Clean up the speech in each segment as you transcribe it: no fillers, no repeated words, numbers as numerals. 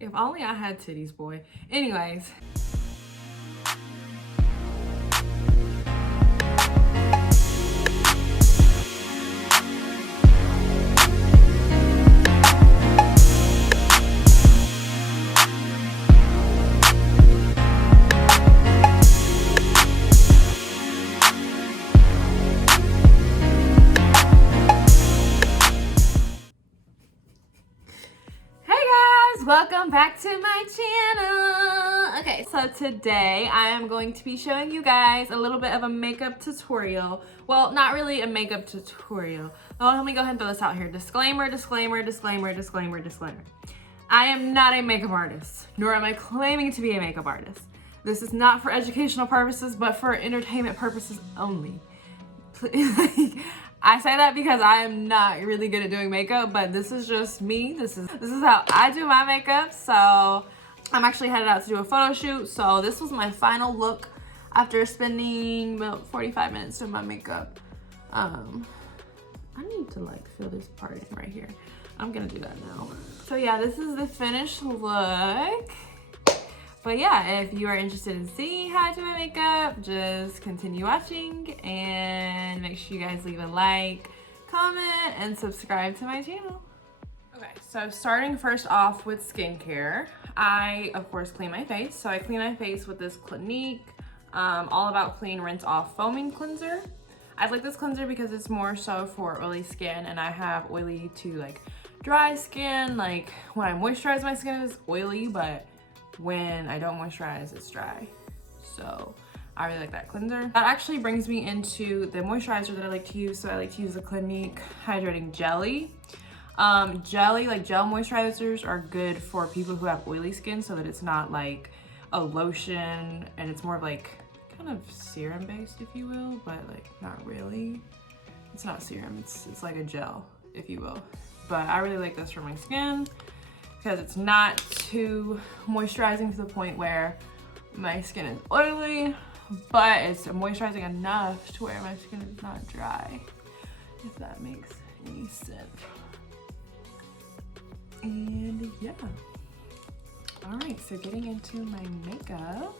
If only I had titties, boy. Anyways. Welcome back to my channel. Okay, so today I am going to be showing you guys a little bit of a makeup tutorial. Well, not really a makeup tutorial. Oh, let me go ahead and throw this out here. Disclaimer, disclaimer, disclaimer, disclaimer, disclaimer. I am not a makeup artist, nor am I claiming to be a makeup artist. This is not for educational purposes, but for entertainment purposes only. I say that because I am not really good at doing makeup, but this is just me. This is how I do my makeup. So I'm actually headed out to do a photo shoot. So this was my final look after spending about 45 minutes doing my makeup. I need to like fill this part in right here. I'm gonna do that now. So yeah, this is the finished look. But yeah, if you are interested in seeing how I do my makeup, just continue watching and make sure you guys leave a like, comment, and subscribe to my channel. Okay, so starting first off with skincare, I of course clean my face. So I clean my face with this Clinique All About Clean Rinse Off Foaming Cleanser. I like this cleanser because it's more so for oily skin, and I have oily to like dry skin. Like when I moisturize, my skin is oily, but when I don't moisturize, it's dry. So I really like that cleanser. That actually brings me into the moisturizer that I like to use. So I like to use the Clinique Hydrating Jelly. Jelly, like gel moisturizers, are good for people who have oily skin, so that it's not like a lotion, and it's more of like kind of serum based, if you will, but like not really. It's not serum, it's like a gel, if you will. But I really like this for my skin, because it's not too moisturizing to the point where my skin is oily, but it's moisturizing enough to where my skin is not dry, if that makes any sense. And yeah. All right, so getting into my makeup.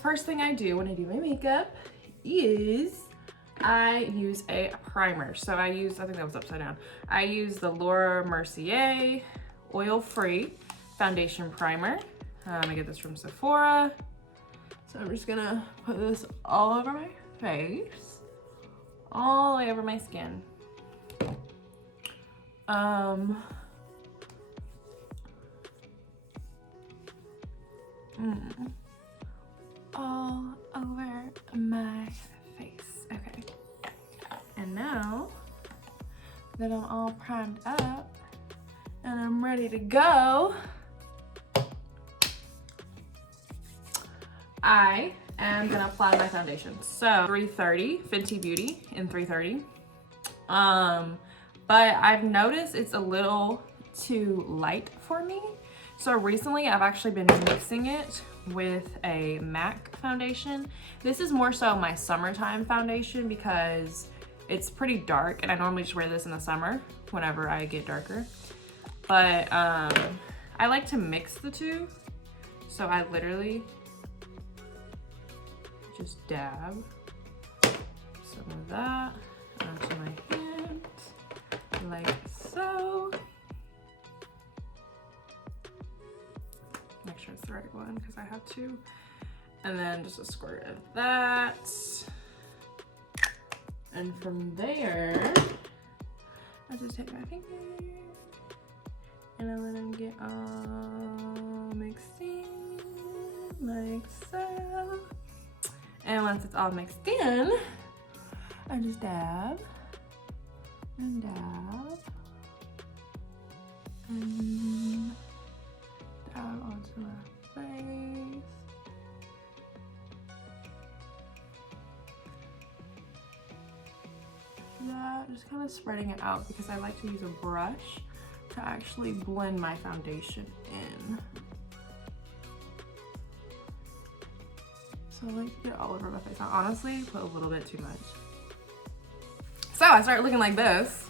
First thing I do when I do my makeup is I use a primer. So I think that was upside down. I use the Laura Mercier oil-free foundation primer. I get this from Sephora. So I'm just gonna put this all over my face, all the way over my skin. All over my face. Okay. And now that I'm all primed up and I'm ready to go, I am gonna apply my foundation. So 330 Fenty Beauty in 330. But I've noticed it's a little too light for me. So recently I've actually been mixing it with a MAC foundation. This is more so my summertime foundation because it's pretty dark, and I normally just wear this in the summer whenever I get darker. But I like to mix the two. So I literally just dab some of that onto my hand, like so. Make sure it's the right one because I have two. And then just a squirt of that. And from there, I just take my finger and I let them get all mixed in, like so. And once it's all mixed in, I just dab and dab and dab onto my face. That, just kind of spreading it out because I like to use a brush to actually blend my foundation in. So I like to get all over my face. I honestly put a little bit too much. So I start looking like this.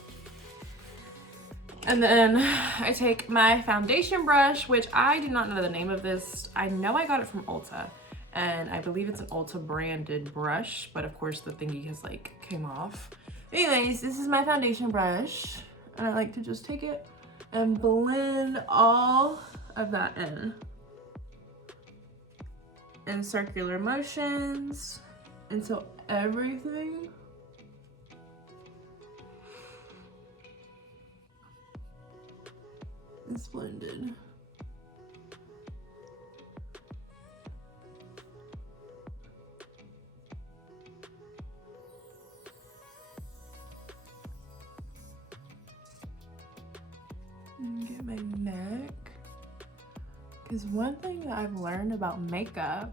And then I take my foundation brush, which I do not know the name of this. I know I got it from Ulta, and I believe it's an Ulta branded brush, but of course the thingy has like came off. Anyways, this is my foundation brush, and I like to just take it and blend all of that in circular motions until everything is blended. Get my neck. Because one thing that I've learned about makeup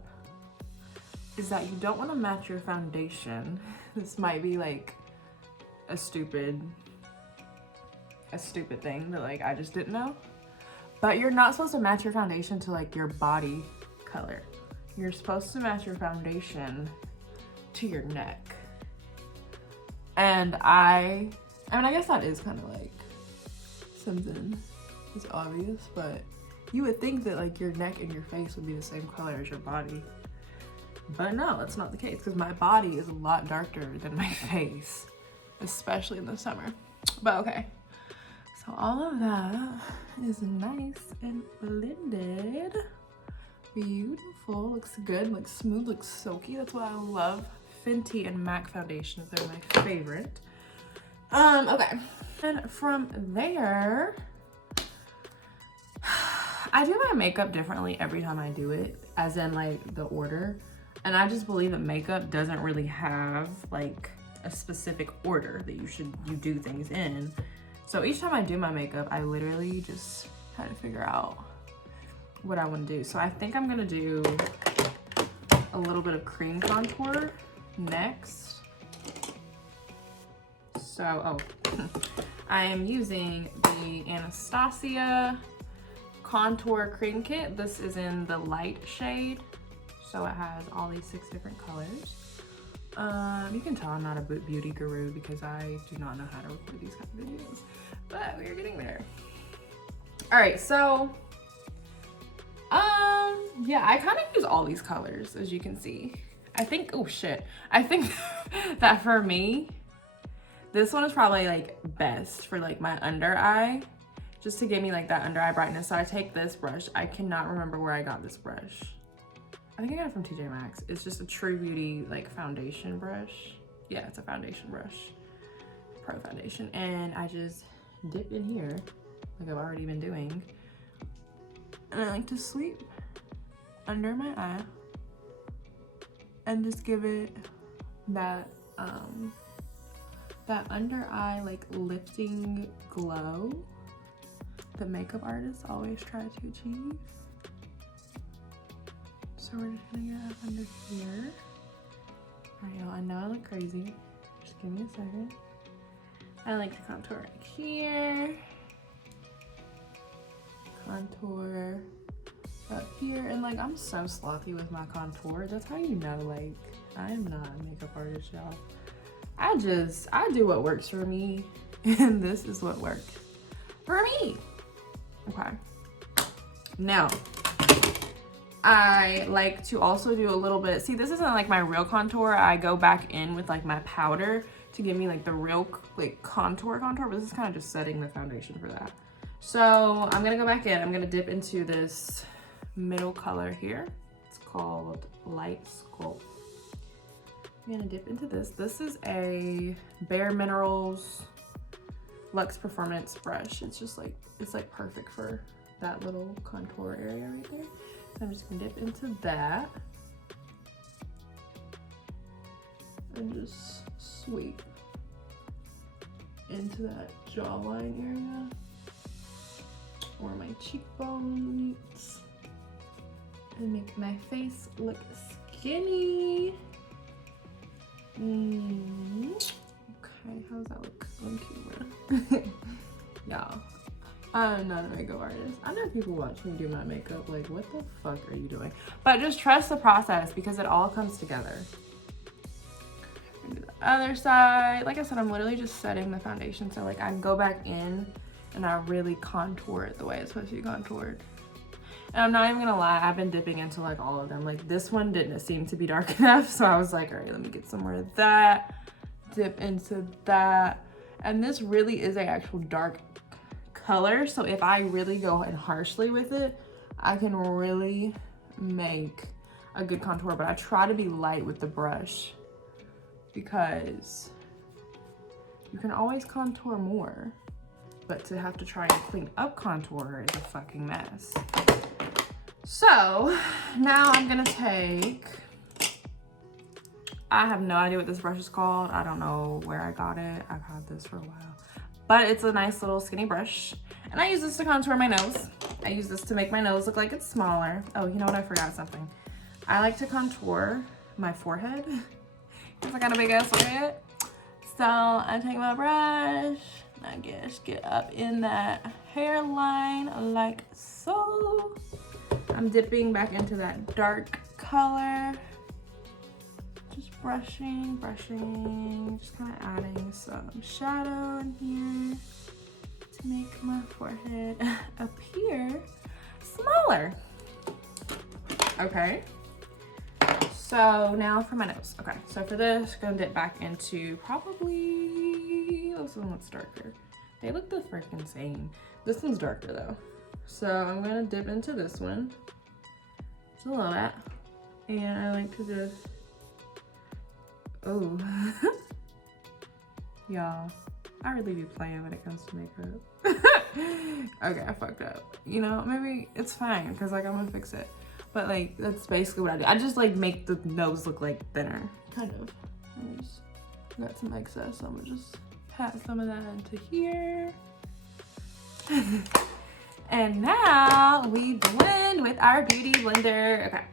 is that you don't want to match your foundation. This might be like a stupid thing that like I just didn't know. But you're not supposed to match your foundation to like your body color. You're supposed to match your foundation to your neck. And I mean, I guess that is kind of like something that's obvious, but you would think that like your neck and your face would be the same color as your body. But no, that's not the case, because my body is a lot darker than my face, especially in the summer. But okay, so all of that is nice and blended. Beautiful, looks good, looks smooth, looks silky. That's why I love Fenty and MAC foundations. They're my favorite. Okay. And from there, I do my makeup differently every time I do it, as in like the order. And I just believe that makeup doesn't really have like a specific order that you do things in. So each time I do my makeup, I literally just try to figure out what I want to do. So I think I'm gonna do a little bit of cream contour next. So, I am using the Anastasia Contour Cream Kit. This is in the light shade. So it has all these 6 different colors. You can tell I'm not a beauty guru because I do not know how to record these kind of videos, but we're getting there. All right, so, yeah, I kind of use all these colors, as you can see. I think, oh shit. I think that for me, this one is probably like best for like my under eye, just to give me like that under eye brightness. So I take this brush. I cannot remember where I got this brush. I think I got it from TJ Maxx. It's just a True Beauty like foundation brush. Yeah, it's a foundation brush, pro foundation. And I just dip in here like I've already been doing. And I like to sweep under my eye and just give it that that under eye like lifting glow that makeup artists always try to achieve. So we're just gonna get up under here. All right, y'all, I know I look crazy. Just give me a second. I like to contour right here. Contour up here. And like, I'm so slothy with my contour. That's how you know, like, I am not a makeup artist, y'all. I do what works for me. And this is what works for me. Okay. Now, I like to also do a little bit, see, this isn't like my real contour. I go back in with like my powder to give me like the real like contour, but this is kind of just setting the foundation for that. So I'm gonna go back in, I'm gonna dip into this middle color here. It's called Light Sculpt. I'm gonna dip into this. This is a Bare Minerals Luxe Performance brush. It's just like, it's like perfect for that little contour area right there. So I'm just gonna dip into that and just sweep into that jawline area where my cheekbone meets and make my face look skinny. Okay, how's that look on camera? Y'all, I'm not a makeup artist. I know people watch me do my makeup like, what the fuck are you doing? But just trust the process because it all comes together. And do the other side. Like I said, I'm literally just setting the foundation. So like I go back in and I really contour it the way it's supposed to be contoured. And I'm not even gonna lie, I've been dipping into like all of them. Like this one didn't seem to be dark enough, so I was like, all right, let me get some more of that, dip into that. And this really is an actual dark color, so if I really go in harshly with it, I can really make a good contour. But I try to be light with the brush because you can always contour more, but to have to try and clean up contour is a fucking mess. So now I'm gonna take, I have no idea what this brush is called. I don't know where I got it. I've had this for a while, but it's a nice little skinny brush. And I use this to contour my nose. I use this to make my nose look like it's smaller. Oh, you know what? I forgot something. I like to contour my forehead because I got a big ass forehead. So I take my brush and I just get up in that hairline like so. I'm dipping back into that dark color. Just brushing, just kind of adding some shadow in here to make my forehead appear smaller. Okay. So now for my nose. Okay, so for this, gonna dip back into probably, oh, this one looks darker. They look the freaking same. This one's darker though. So I'm gonna dip into this one, just a little bit. And I like to just, oh. Y'all, I really be playing when it comes to makeup. Okay, I fucked up. You know, maybe it's fine, cause like I'm gonna fix it. But like, that's basically what I do. I just like make the nose look like thinner, kind of. I just got some excess, so I'm gonna just pat some of that into here. And now we blend with our beauty blender. Okay.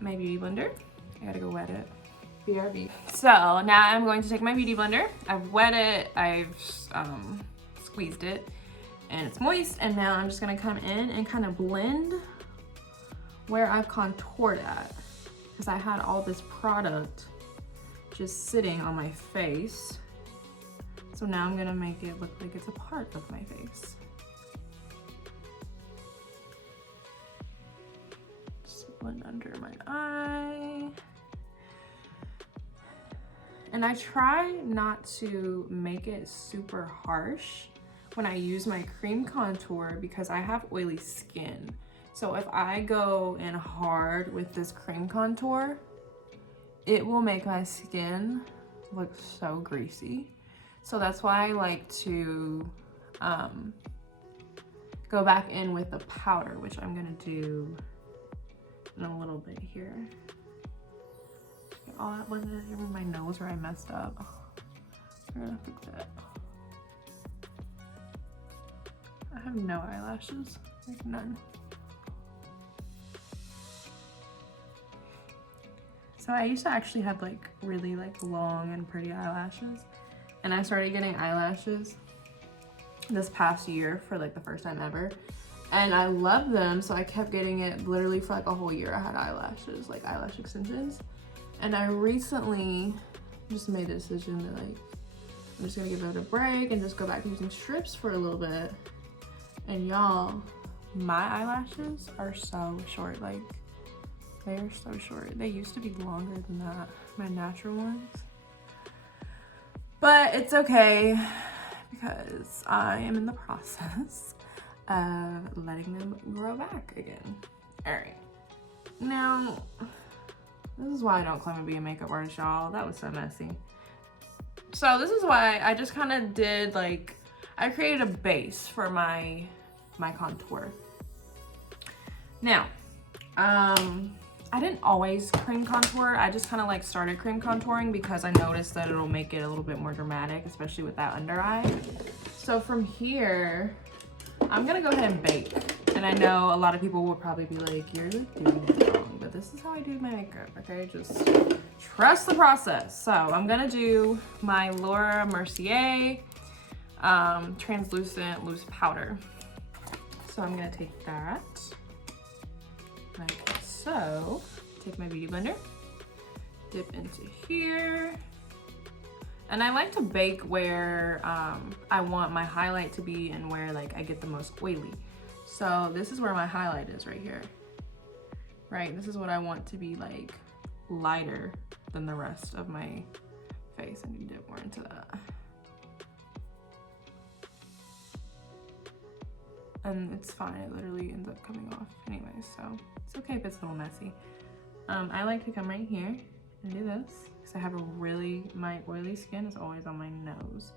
My beauty blender. I gotta go wet it. BRB. So now I'm going to take my beauty blender. I've wet it, I've squeezed it, and it's moist. And now I'm just gonna come in and kind of blend where I've contoured at, because I had all this product just sitting on my face. So now I'm gonna make it look like it's a part of my face. Just blend under my eye. And I try not to make it super harsh when I use my cream contour because I have oily skin. So if I go in hard with this cream contour, it will make my skin look so greasy. So that's why I like to go back in with the powder, which I'm gonna do in a little bit here. Get all that blended in my nose where I messed up. I'm gonna fix that. I have no eyelashes, like none. So I used to actually have like really like long and pretty eyelashes, and I started getting eyelashes this past year for like the first time ever, and I love them, so I kept getting it literally for like a whole year. I had eyelashes, like eyelash extensions, and I recently just made a decision that like I'm just gonna give it a break and just go back to using strips for a little bit. And y'all, my eyelashes are so short, like they're so short. They used to be longer than that, my natural ones. But it's okay because I am in the process of letting them grow back again. All right, now this is why I don't claim to be a makeup artist, y'all. That was so messy. So this is why I just kind of did like, I created a base for my contour. Now, I didn't always cream contour. I just kind of like started cream contouring because I noticed that it'll make it a little bit more dramatic, especially with that under eye. So from here, I'm gonna go ahead and bake. And I know a lot of people will probably be like, you're doing it wrong, but this is how I do my makeup, okay? Just trust the process. So I'm gonna do my Laura Mercier translucent loose powder. So I'm gonna take that, like so. Take my beauty blender, dip into here, And I like to bake where I want my highlight to be and where like I get the most oily. So this is where my highlight is right here. Right, this is what I want to be like lighter than the rest of my face. I need to dip more into that. And it's fine, it literally ends up coming off anyway, so it's okay if it's a little messy. I like to come right here and do this because I have a my oily skin is always on my nose.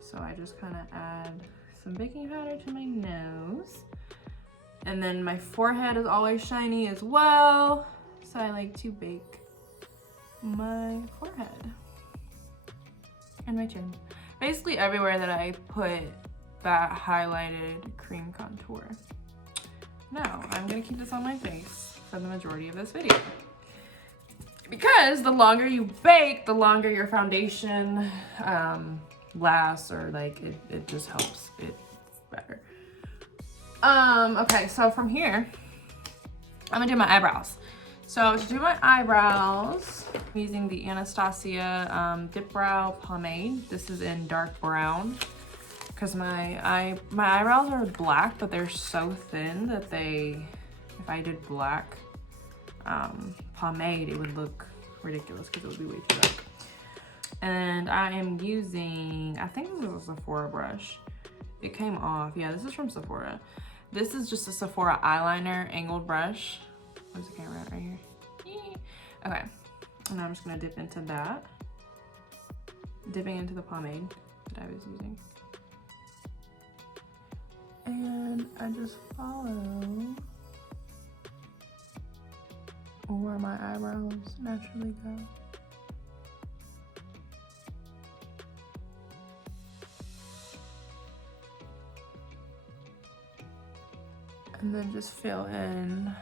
So I just kind of add some baking powder to my nose. And then my forehead is always shiny as well. So I like to bake my forehead and my chin. Basically everywhere that I put that highlighted cream contour. Now, I'm gonna keep this on my face for the majority of this video. Because the longer you bake, the longer your foundation lasts, or like it just helps it better. Okay, so from here, I'm gonna do my eyebrows. So to do my eyebrows, I'm using the Anastasia Dip Brow Pomade. This is in dark brown. Because my eyebrows are black, but they're so thin that if I did black pomade, it would look ridiculous because it would be way too dark. And I am using, I think this is a Sephora brush. It came off, yeah, this is from Sephora. This is just a Sephora eyeliner angled brush. Where's the camera at? Right here? Okay, and I'm just gonna dip into that. Dipping into the pomade that I was using. And I just follow where my eyebrows naturally go. And then just fill in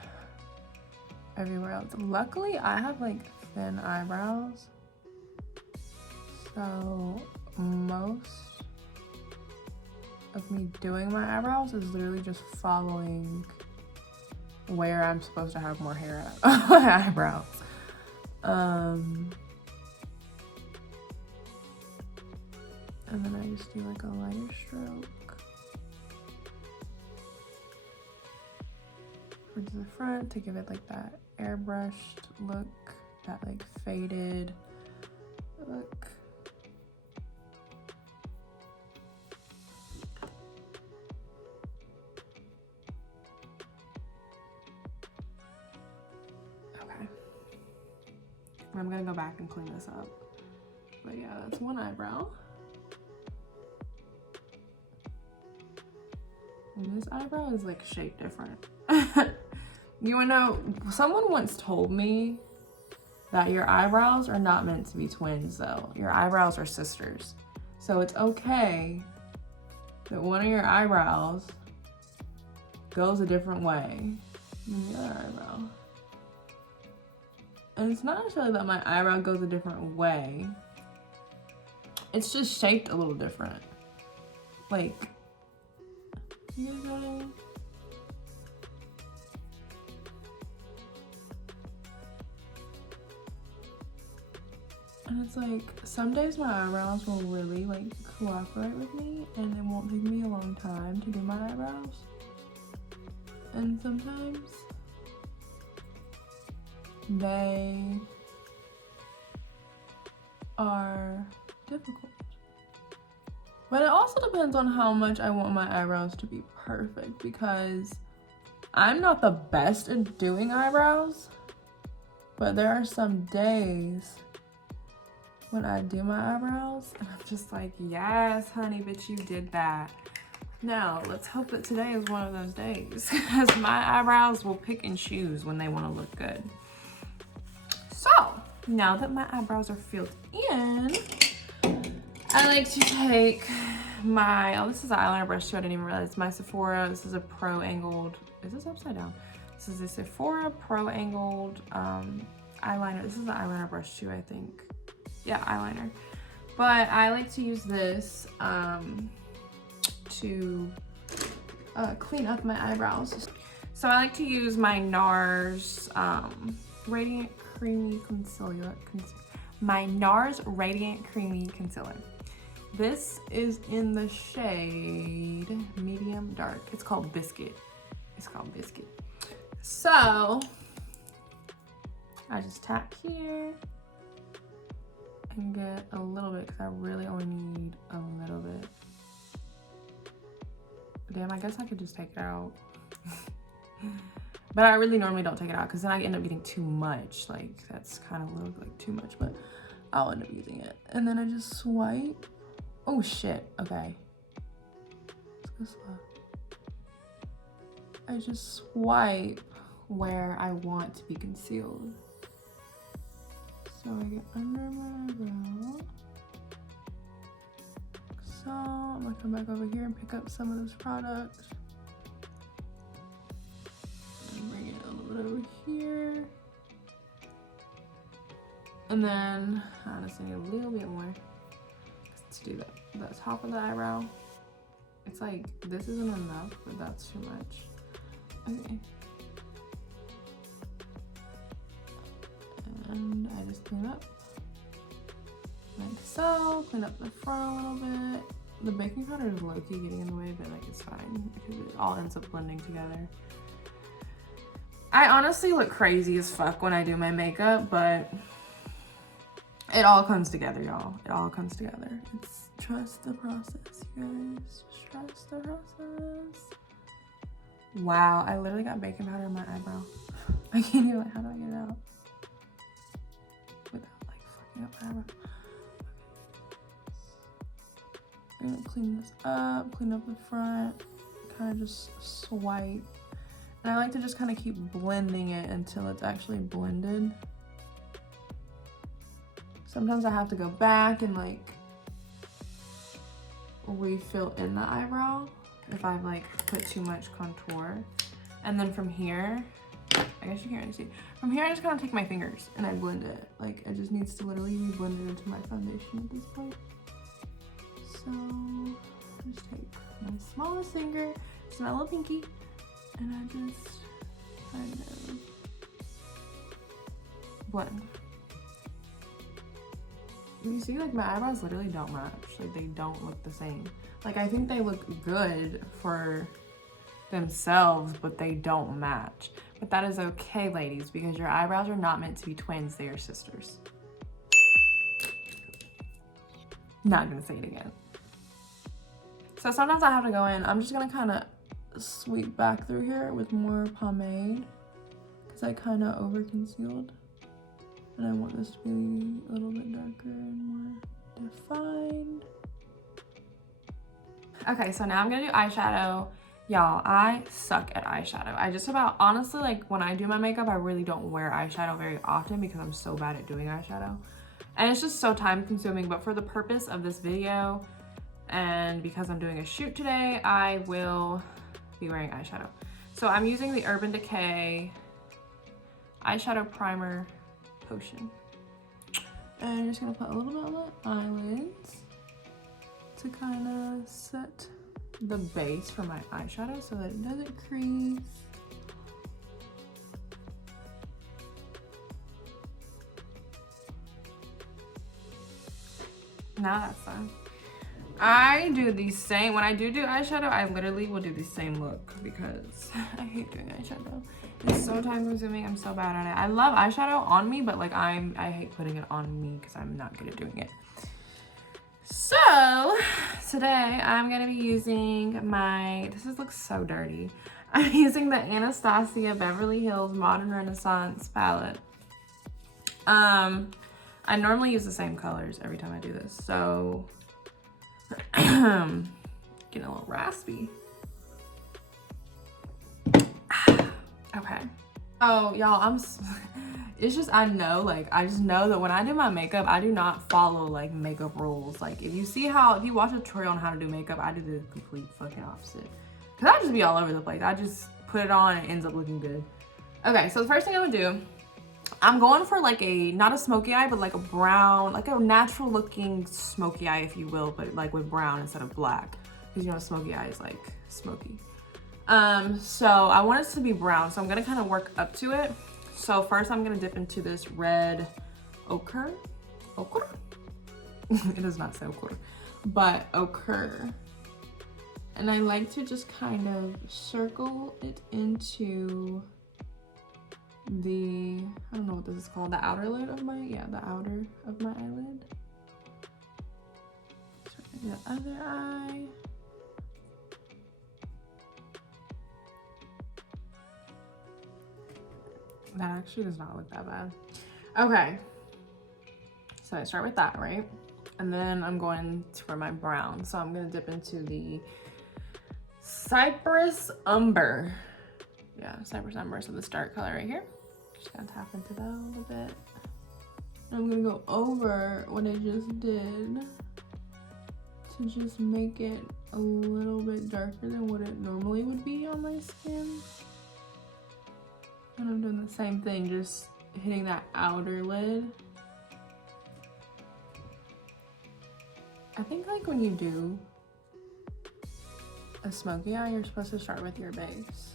everywhere else. Luckily, I have like thin eyebrows, so most of me doing my eyebrows is literally just following where I'm supposed to have more hair at on my eyebrows. And then I just do like a lighter stroke towards the front to give it like that airbrushed look, that like faded look. I'm gonna go back and clean this up. But yeah, that's one eyebrow. And this eyebrow is like shaped different. You wanna know, someone once told me that your eyebrows are not meant to be twins though. Your eyebrows are sisters. So it's okay that one of your eyebrows goes a different way than the other eyebrow. And it's not necessarily that my eyebrow goes a different way. It's just shaped a little different. Like, you guys know what I mean? And it's like, some days my eyebrows will really like cooperate with me and it won't take me a long time to do my eyebrows. And sometimes they are difficult. But it also depends on how much I want my eyebrows to be perfect, because I'm not the best at doing eyebrows, but there are some days when I do my eyebrows and I'm just like, yes, honey, bitch, you did that. Now, let's hope that today is one of those days, because my eyebrows will pick and choose when they want to look good. So, now that my eyebrows are filled in, I like to take my, oh, this is an eyeliner brush too, I didn't even realize. My Sephora, this is a pro angled, is this upside down? This is a Sephora pro angled eyeliner. This is an eyeliner brush too, I think. Yeah, eyeliner. But I like to use this to clean up my eyebrows. So I like to use my NARS Radiant Creamy Concealer. my NARS Radiant Creamy Concealer. This is in the shade medium dark. It's called Biscuit. It's called Biscuit. So I just tap here and get a little bit because I really only need a little bit. Damn, I guess I could just take it out. But I really normally don't take it out because then I end up getting too much. Like that's kind of a little like too much, but I'll end up using it. And then I just swipe. Oh shit, okay. Let's go slow. I just swipe where I want to be concealed. So I get under my eyebrow. So I'm gonna come back over here and pick up some of this product. And bring it a little bit over here. And then I just need a little bit more to do that. The top of the eyebrow. It's like, this isn't enough, but that's too much. Okay. And I just clean up like so. Clean up the front a little bit. The baking powder is low-key getting in the way, but like it's fine because it all ends up blending together. I honestly look crazy as fuck when I do my makeup, but it all comes together, y'all. It all comes together. It's trust the process, you guys. Just trust the process. Wow, I literally got baking powder in my eyebrow. I can't even, how do I get it out? Without like fucking up my eyebrow. I'm gonna clean this up, clean up the front, kind of just swipe. And I like to just kind of keep blending it until it's actually blended. Sometimes I have to go back and like refill in the eyebrow if I've like put too much contour. And then from here, I guess you can't really see. From here I just kind of take my fingers and I blend it. Like it just needs to literally be blended into my foundation at this point. So I just take my smallest finger, it's my little pinky, and I just kind of blend. You see, like my eyebrows literally don't match. Like they don't look the same. Like I think they look good for themselves, but they don't match. But that is okay, ladies, because your eyebrows are not meant to be twins, they are sisters. Not gonna say it again. So sometimes I have to go in. I'm just gonna kind of sweep back through here with more pomade because I kind of over concealed. And I want this to be a little bit darker and more defined. Okay, so now I'm gonna do eyeshadow. Y'all, I suck at eyeshadow. I just about, honestly, like when I do my makeup, I really don't wear eyeshadow very often because I'm so bad at doing eyeshadow. And it's just so time consuming, but for the purpose of this video, and because I'm doing a shoot today, I will be wearing eyeshadow. So I'm using the Urban Decay Eyeshadow Primer Potion. And I'm just gonna put a little bit on the eyelids to kind of set the base for my eyeshadow so that it doesn't crease. Now that's done. I do the same, when I do eyeshadow, I literally will do the same look because I hate doing eyeshadow. It's so time consuming, I'm so bad at it. I love eyeshadow on me, but like I hate putting it on me because I'm not good at doing it. So today I'm gonna be using my, this looks so dirty. I'm using the Anastasia Beverly Hills Modern Renaissance palette. I normally use the same colors every time I do this, so getting a little raspy. Okay. Oh, y'all, it's just, I just know that when I do my makeup, I do not follow like makeup rules. Like if you watch a tutorial on how to do makeup, I do the complete fucking opposite. Cause I just be all over the place. I just put it on and it ends up looking good. Okay, so the first thing I'm gonna do, I'm going for like not a smoky eye, but like a brown, like a natural looking smoky eye, if you will, but like with brown instead of black. Because you know, smoky eye is like smoky. So I want it to be brown, so I'm gonna kind of work up to it. So first I'm gonna dip into this red ochre. ochre. It does not say ochre, but ochre. And I like to just kind of circle it into the, I don't know what this is called, the outer lid of my, yeah, the outer of my eyelid. The other eye. That actually does not look that bad. Okay. So I start with that, right? And then I'm going for my brown. So I'm gonna dip into the Cypress Umber. Yeah, Cypress Umber. So this dark color right here. Just gonna tap into that a little bit. And I'm gonna go over what I just did to just make it a little bit darker than what it normally would be on my skin. And I'm doing the same thing, just hitting that outer lid. I think like when you do a smoky eye, you're supposed to start with your base.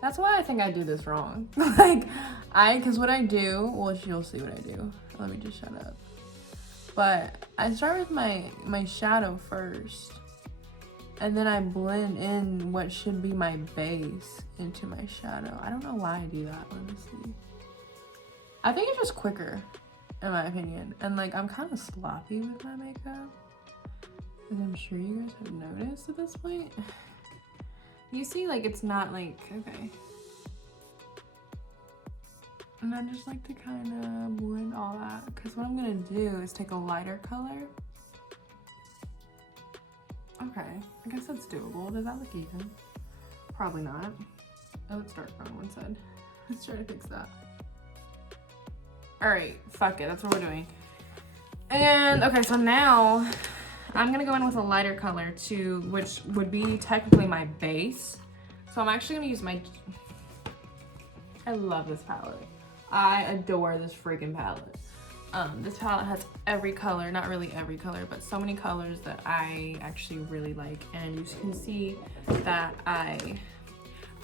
That's why I think I do this wrong. Cause what I do, well, you'll see what I do. Let me just shut up. But I start with my shadow first, and then I blend in what should be my base into my shadow. I don't know why I do that, honestly. I think it's just quicker, in my opinion. And like, I'm kind of sloppy with my makeup, as I'm sure you guys have noticed at this point. You see, like, it's not like, okay. And I just like to kind of blend all that, because what I'm gonna do is take a lighter color. Okay, I guess that's doable. Does that look even? Probably not. Oh, it's dark on one side. Let's try to fix that. All right, fuck it, that's what we're doing. And okay, so now I'm gonna go in with a lighter color too, which would be technically my base. So I'm actually gonna use my, I love this palette. I adore this freaking palette. This palette has every color, not really every color, but so many colors that I actually really like. And you can see that I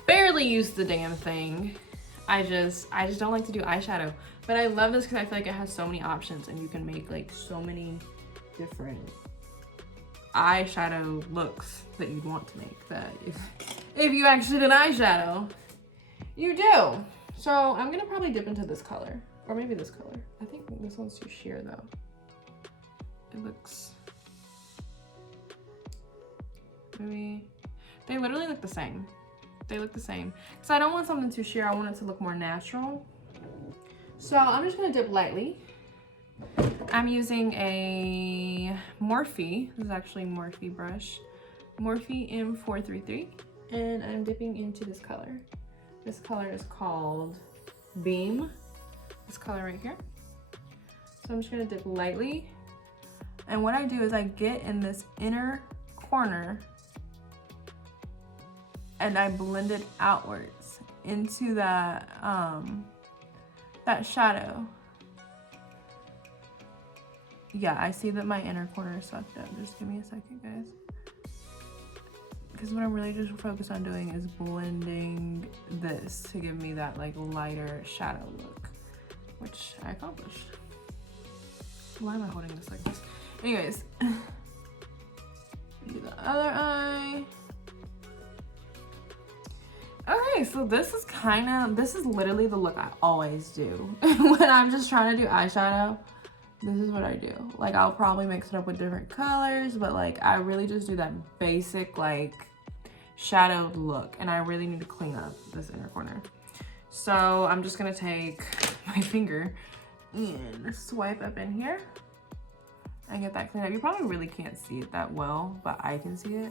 barely use the damn thing. I just don't like to do eyeshadow. But I love this because I feel like it has so many options and you can make like so many different eyeshadow looks that you'd want to make, that if you actually did eyeshadow, you do. So I'm gonna probably dip into this color, or maybe this color. I think this one's too sheer though. It looks, maybe, they literally look the same. They look the same. So I don't want something too sheer, I want it to look more natural. So I'm just gonna dip lightly. I'm using a Morphe, this is actually a Morphe brush, Morphe M433, and I'm dipping into this color. This color is called Beam, this color right here. So I'm just gonna dip lightly. And what I do is I get in this inner corner and I blend it outwards into that, that shadow. Yeah, I see that my inner corner is sucked up. Just give me a second, guys. Because what I'm really just focused on doing is blending this to give me that like lighter shadow look, which I accomplished. Why am I holding this like this? Anyways, do the other eye. Okay, so this is literally the look I always do when I'm just trying to do eyeshadow. This is what I do. Like, I'll probably mix it up with different colors, but like I really just do that basic like shadowed look, and I really need to clean up this inner corner. So I'm just gonna take my finger and swipe up in here and get that cleaned up. You probably really can't see it that well, but I can see it.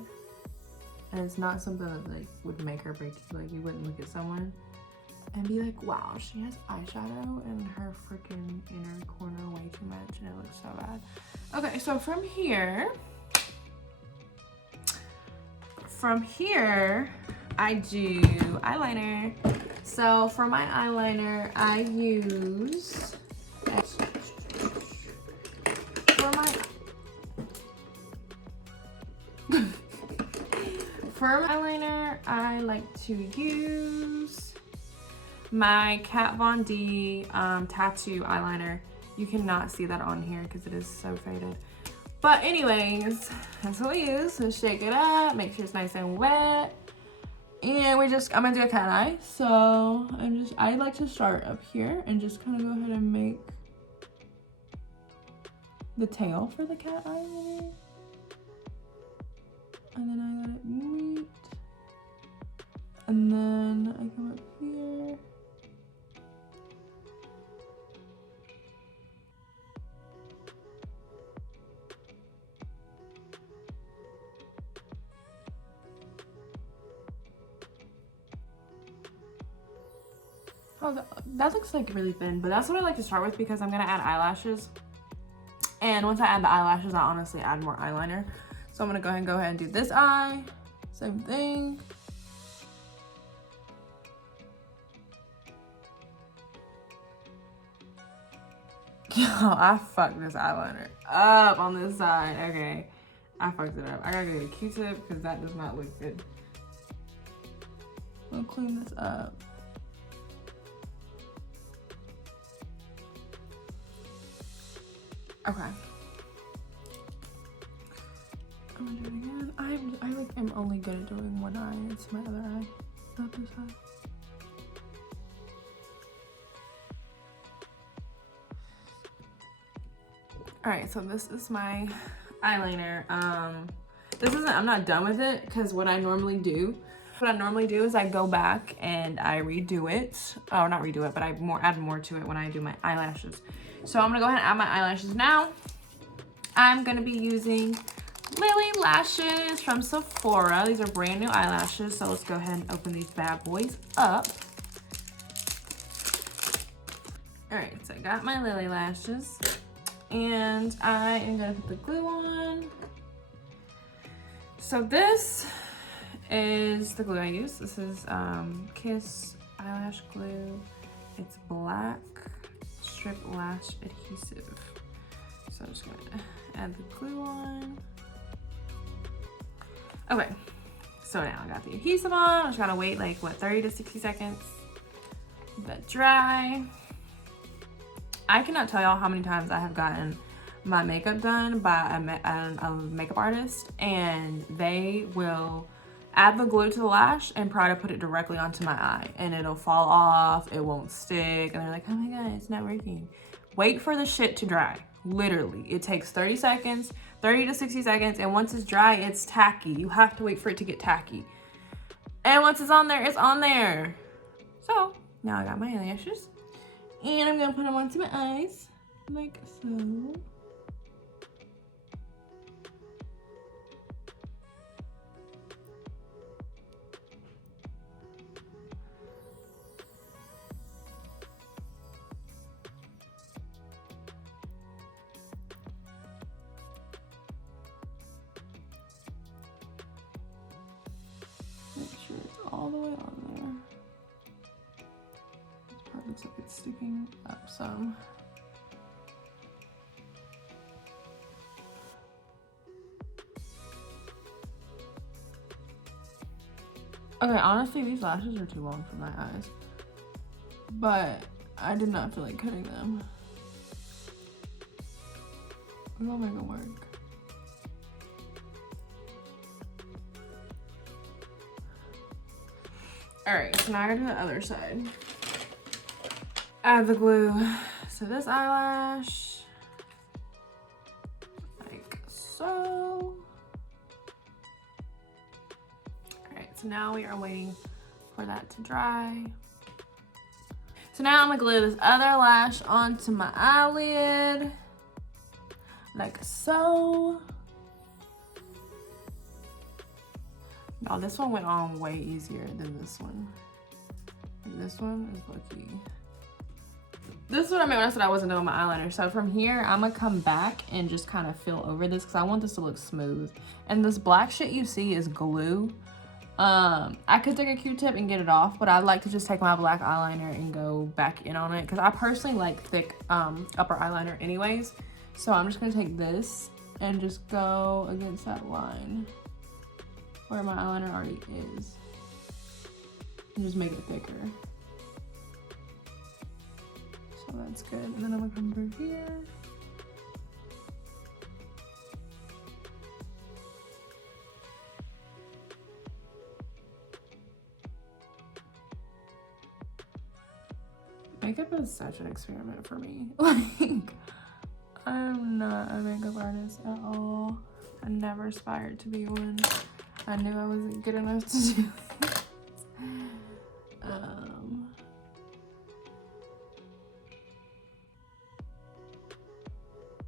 And it's not something that like would make or break you. Like, you wouldn't look at someone and be like, wow, she has eyeshadow in her freaking inner corner way too much and it looks so bad. Okay, so from here I do eyeliner. So for my eyeliner, I use, for my eyeliner, I like to use my Kat Von D tattoo eyeliner You cannot see that on here because it is so faded. But anyways, that's what we use. So shake it up, make sure it's nice and wet. And I'm gonna do a cat eye. So I like to start up here and just kind of go ahead and make the tail for the cat eye. And then I let it meet. And then I come up here. Oh, that looks like really thin, but that's what I like to start with because I'm gonna add eyelashes. And once I add the eyelashes, I honestly add more eyeliner. So I'm gonna go ahead and do this eye. Same thing. Yo, I fucked this eyeliner up on this side. Okay, I fucked it up. I gotta get a Q-tip because that does not look good. I'll clean this up. Okay. I'm gonna do it again. I'm only good at doing one eye. It's my other eye, not this eye. All right, so this is my eyeliner. I'm not done with it because what I normally do is I go back and I redo it. Oh, not redo it, but I add more to it when I do my eyelashes. So I'm gonna go ahead and add my eyelashes now. I'm gonna be using Lily lashes from Sephora. These are brand new eyelashes. So let's go ahead and open these bad boys up. All right, so I got my Lily lashes. And I am gonna put the glue on. So this is the glue I use. This is Kiss eyelash glue. It's black strip lash adhesive. So I'm just gonna add the glue on. Okay, so now I got the adhesive on. I just gotta wait like what, 30 to 60 seconds. Let that dry. I cannot tell y'all how many times I have gotten my makeup done by a makeup artist, and they will add the glue to the lash and try to put it directly onto my eye, and it'll fall off, it won't stick, and they're like, oh my god, it's not working. Wait for the shit to dry. Literally, it takes 30 seconds, 30 to 60 seconds, and once it's dry, it's tacky. You have to wait for it to get tacky. And once it's on there, it's on there. So, now I got my eyelashes. And I'm gonna put them onto my eyes, like so. Make sure it's all the way on there. Looks like it's sticking up some. Okay, honestly, these lashes are too long for my eyes, but I did not feel like cutting them. We'll make it work. All right, so now I gotta do the other side. Add the glue to this eyelash, like so. All right, so now we are waiting for that to dry. So now I'm gonna glue this other lash onto my eyelid, like so. Y'all, this one went on way easier than this one. This one is lucky. This is what I meant when I said I wasn't doing my eyeliner. So from here, I'm gonna come back and just kind of fill over this because I want this to look smooth. And this black shit you see is glue. I could take a Q-tip and get it off, but I like to just take my black eyeliner and go back in on it because I personally like thick upper eyeliner anyways. So I'm just gonna take this and just go against that line where my eyeliner already is and just make it thicker. So that's good. And then I'm gonna come through here. Makeup is such an experiment for me. Like, I'm not a makeup artist at all. I never aspired to be one. I knew I wasn't good enough to do it.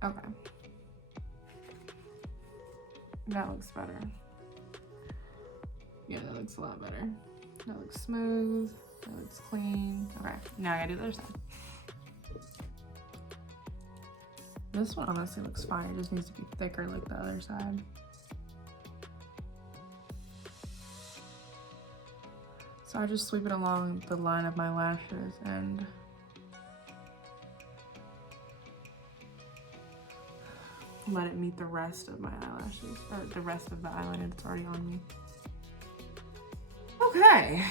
Okay. That looks better. Yeah, that looks a lot better. That looks smooth. That looks clean. Okay, now I gotta do the other side. This one honestly looks fine. It just needs to be thicker like the other side. So I just sweep it along the line of my lashes and let it meet the rest of my eyelashes, or the rest of the eyeliner that's already on me. Okay.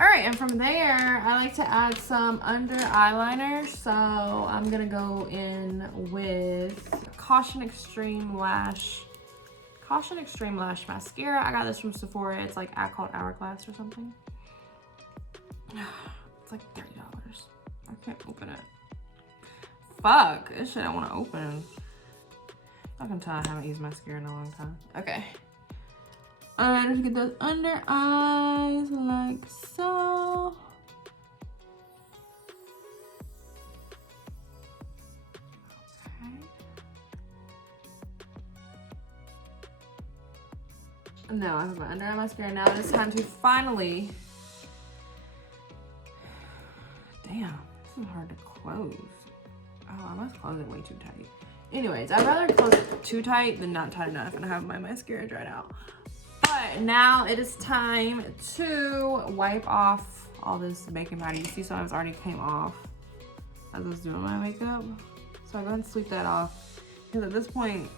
All right, and from there, I like to add some under eyeliner. So I'm gonna go in with Caution Extreme Lash Mascara. I got this from Sephora. It's like called Hourglass or something. It's like $30. I can't open it. Fuck, this shit I wanna open. I can tell I haven't used mascara in a long time. Okay. And just get those under eyes like so. Okay. Now I have my under eye mascara. Now it's time to finally. Damn, this is hard to close. Oh, I must close it way too tight. Anyways, I'd rather close it too tight than not tight enough and have my mascara dried out. But now it is time to wipe off all this baking powder. You see some of it's already came off as I was doing my makeup. So I go ahead and sweep that off. Because at this point,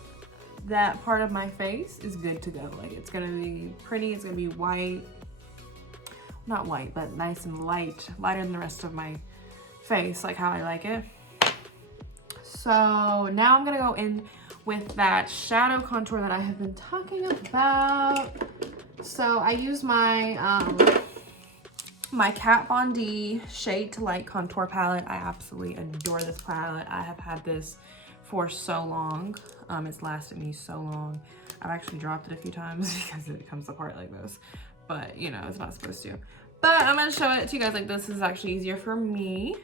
that part of my face is good to go. Like, it's gonna be pretty, it's gonna be white. Not white, but nice and light. Lighter than the rest of my face, like how I like it. So now I'm gonna go in with that shadow contour that I have been talking about. So I use my my Kat Von D Shade to Light contour palette. I absolutely adore this palette. I have had this for so long. It's lasted me so long. I've actually dropped it a few times because it comes apart like this. But you know, it's not supposed to. But I'm gonna show it to you guys like this. This is actually easier for me.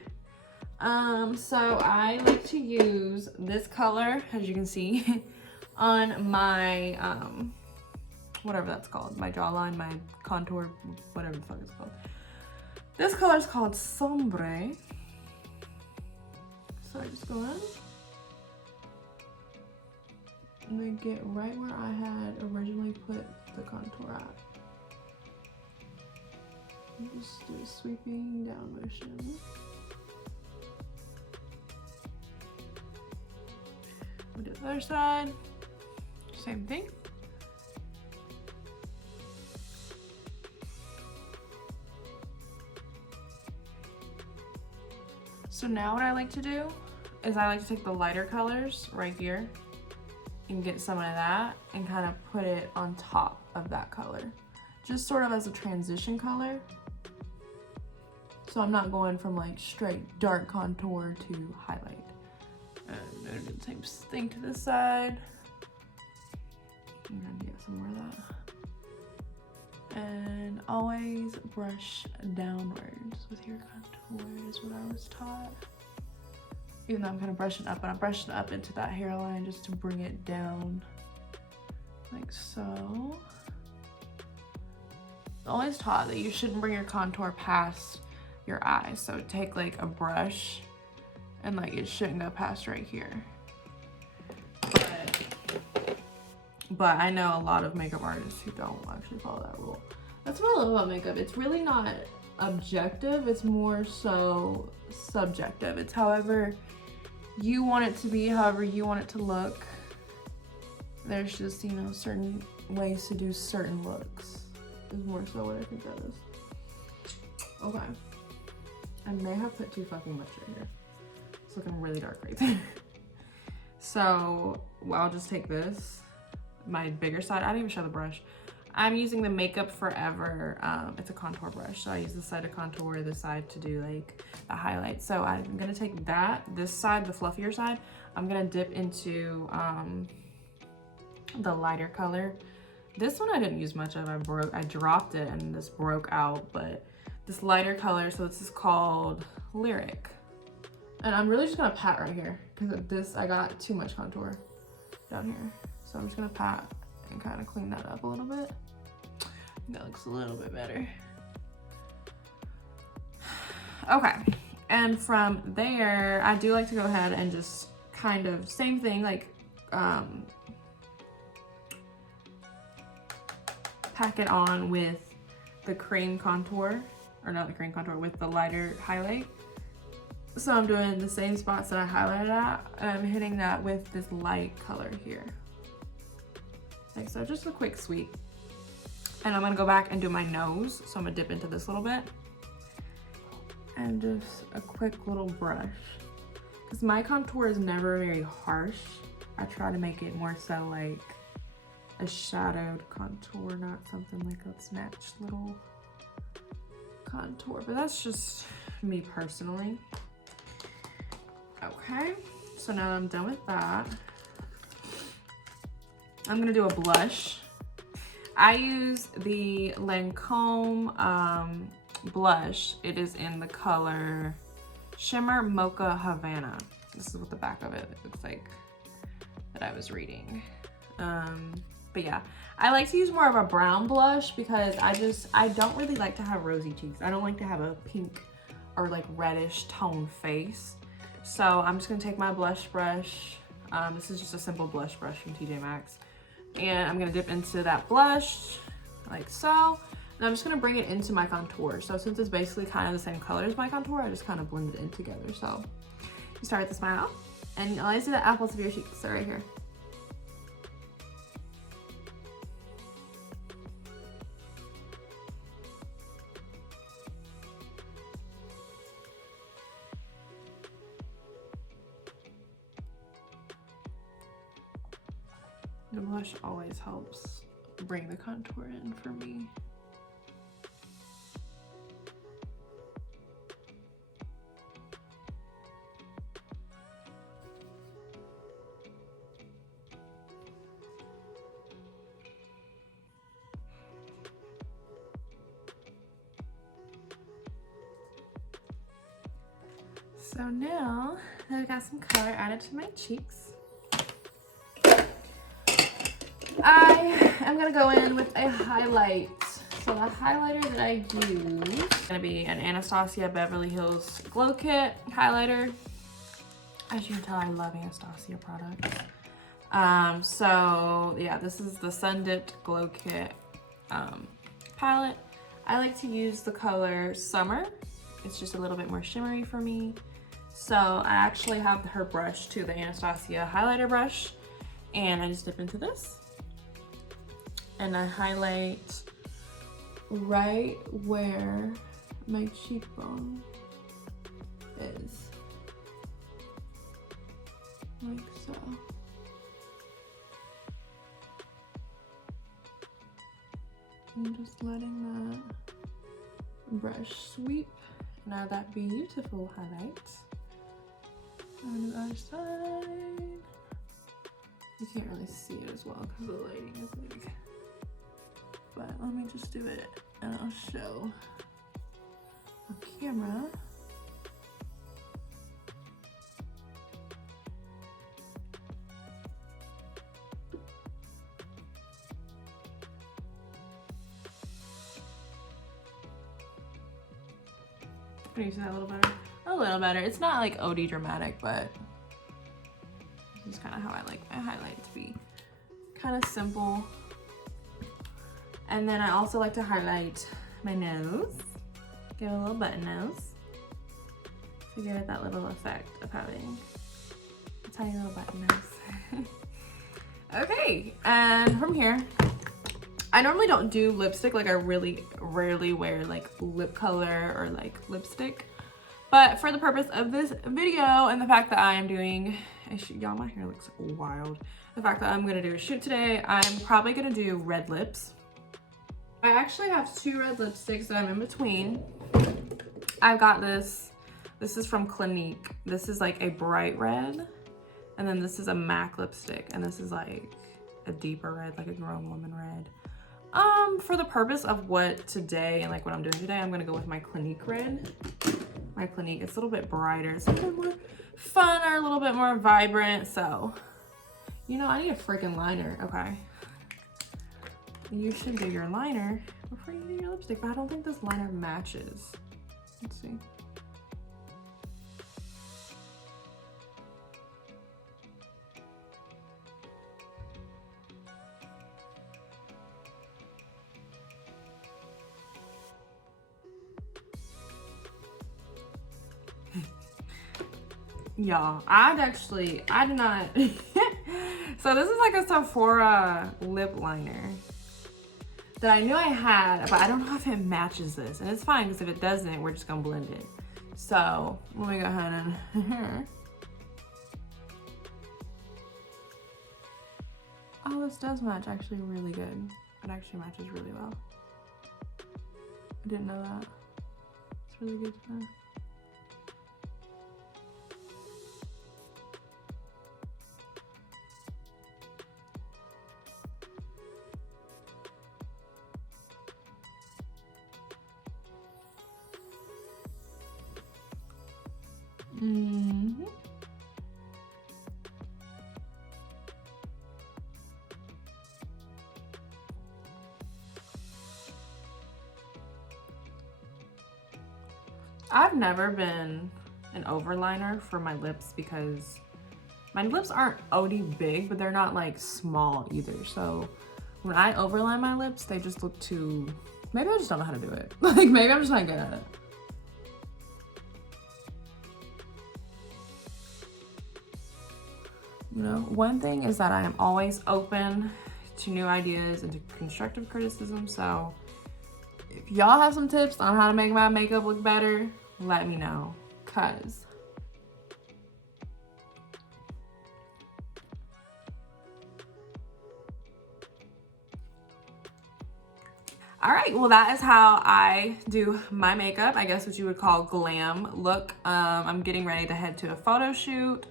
So I like to use this color, as you can see, on my, whatever that's called, my jawline, my contour, whatever the fuck it's called. This color is called Sombre. So I just go in and then get right where I had originally put the contour at. And just do a sweeping down motion. We do the other side, same thing. So now what I like to do is I like to take the lighter colors right here and get some of that and kind of put it on top of that color. Just sort of as a transition color. So I'm not going from like straight dark contour to highlight. And I'm gonna do the same thing to this side. I'm gonna get some more of that. And always brush downwards with your contour is what I was taught. Even though I'm kind of brushing up, but I'm brushing up into that hairline just to bring it down like so. I'm always taught that you shouldn't bring your contour past your eyes. So take like a brush and like it shouldn't go past right here. But I know a lot of makeup artists who don't actually follow that rule. That's what I love about makeup. It's really not objective, it's more so subjective. It's however you want it to be, however you want it to look. There's just, you know, certain ways to do certain looks. Is more so what I think that is. Okay. I may have put too fucking much right here. It's looking really dark right there. So, well, I'll just take this, my bigger side. I didn't even show the brush. I'm using the Makeup Forever. It's a contour brush. So I use this side to contour, this side to do like the highlight. So I'm gonna take this side, the fluffier side, I'm gonna dip into the lighter color. This one I didn't use much of. I dropped it and this broke out, but this lighter color, so this is called Lyric. And I'm really just gonna pat right here because I got too much contour down here. So I'm just gonna pat and kind of clean that up a little bit. That looks a little bit better. Okay, and from there, I do like to go ahead and just kind of, same thing, like pack it on with the cream contour, or not the cream contour, with the lighter highlight. So I'm doing the same spots that I highlighted at, and I'm hitting that with this light color here. Like so, just a quick sweep. And I'm gonna go back and do my nose. So I'm gonna dip into this a little bit. And just a quick little brush. Because my contour is never very harsh. I try to make it more so like a shadowed contour, not something like a snatched little contour. But that's just me personally. Okay, so now I'm done with that. I'm gonna do a blush. I use the Lancome blush. It is in the color Shimmer Mocha Havana. This is what the back of it looks like that I was reading. But yeah, I like to use more of a brown blush because I don't really like to have rosy cheeks. I don't like to have a pink or like reddish tone face. So I'm just gonna take my blush brush. This is just a simple blush brush from TJ Maxx. And I'm gonna dip into that blush like so. And I'm just gonna bring it into my contour. So since it's basically kind of the same color as my contour, I just kind of blend it in together. So you start with the smile and you always do the apples of your cheeks. So right here. The blush always helps bring the contour in for me. So now that I've got some color added to my cheeks, I am gonna go in with a highlight. So the highlighter that I use is gonna be an Anastasia Beverly Hills Glow Kit highlighter. As you can tell, I love Anastasia products. So yeah, this is the Sun Dipped Glow Kit palette. I like to use the color Summer. It's just a little bit more shimmery for me. So I actually have her brush too, the Anastasia highlighter brush, and I just dip into this. And I highlight right where my cheekbone is, like so. I'm just letting that brush sweep. Now that beautiful highlight on the other side. You can't really see it as well because the lighting is like, but let me just do it and I'll show on camera. Can you see that a little better? A little better. It's not like OD dramatic, but this is kind of how I like my highlight to be. Kind of simple. And then I also like to highlight my nose. Give it a little button nose to give it that little effect of having a tiny little button nose. Okay, and from here, I normally don't do lipstick. Like I really rarely wear like lip color or like lipstick. But for the purpose of this video and the fact that I am doing a shoot, y'all, my hair looks wild. The fact that I'm gonna do a shoot today, I'm probably gonna do red lips. I actually have 2 red lipsticks that I'm in between. I've got this is from Clinique. This is like a bright red. And then this is a MAC lipstick. And this is like a deeper red, like a grown woman red. For the purpose of what today and like what I'm doing today, I'm gonna go with my Clinique red. My Clinique, it's a little bit brighter. It's a little bit more fun or a little bit more vibrant. So, you know, I need a freaking liner, okay? You should do your liner before you do your lipstick, but I don't think this liner matches. Let's see. Y'all, I did not. So this is like a Sephora lip liner that I knew I had, but I don't know if it matches this. And it's fine, because if it doesn't, we're just gonna blend it. So let me go ahead and oh, this does match actually really good. It actually matches really well. I didn't know that. It's really good to know. Mm-hmm. I've never been an overliner for my lips because my lips aren't OD big, but they're not like small either. So when I overline my lips, they just look too, maybe I just don't know how to do it. Like maybe I'm just not good at it. You know, one thing is that I am always open to new ideas and to constructive criticism. So if y'all have some tips on how to make my makeup look better, let me know, cause all right, well, that is how I do my makeup. I guess what you would call glam look. I'm getting ready to head to a photo shoot.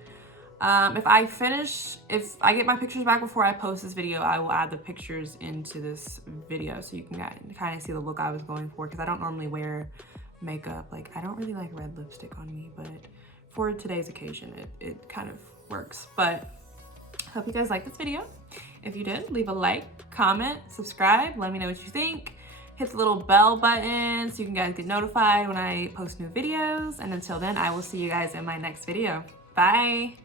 If I get my pictures back before I post this video, I will add the pictures into this video so you can kind of see the look I was going for, because I don't normally wear makeup. Like, I don't really like red lipstick on me, but for today's occasion, it kind of works. But hope you guys liked this video. If you did, leave a like, comment, subscribe, let me know what you think. Hit the little bell button so you guys get notified when I post new videos. And until then, I will see you guys in my next video. Bye.